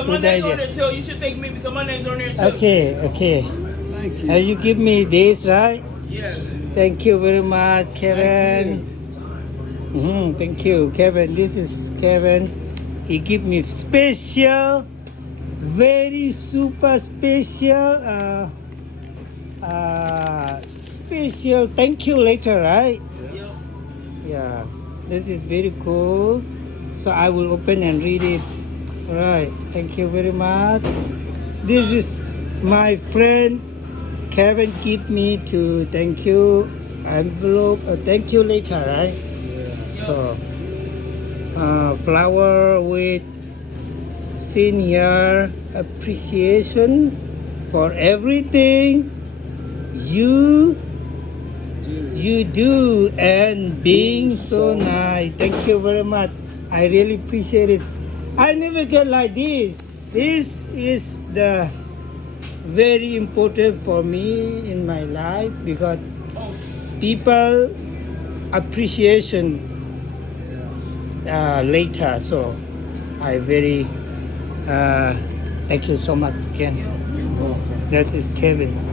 My Good name's on idea. there too. You should thank me because my name's on there too. Okay, okay. Thank you. As you give me this, right? Yes. Thank you very much, Kevin. Thank you, Kevin. This is Kevin. He give me special, very super special, special. Thank you later, right? Yep. Yeah. This is very cool. So I will open and read it. All right. Thank you very much. This is my friend Kevin give me to thank you envelope. Thank you later, right? So, flower with senior appreciation for everything you do and being so nice. Thank you very much. I really appreciate it. I never get like this. This is the very important for me in my life because people appreciation later. So I very thank you so much again. This is Kevin.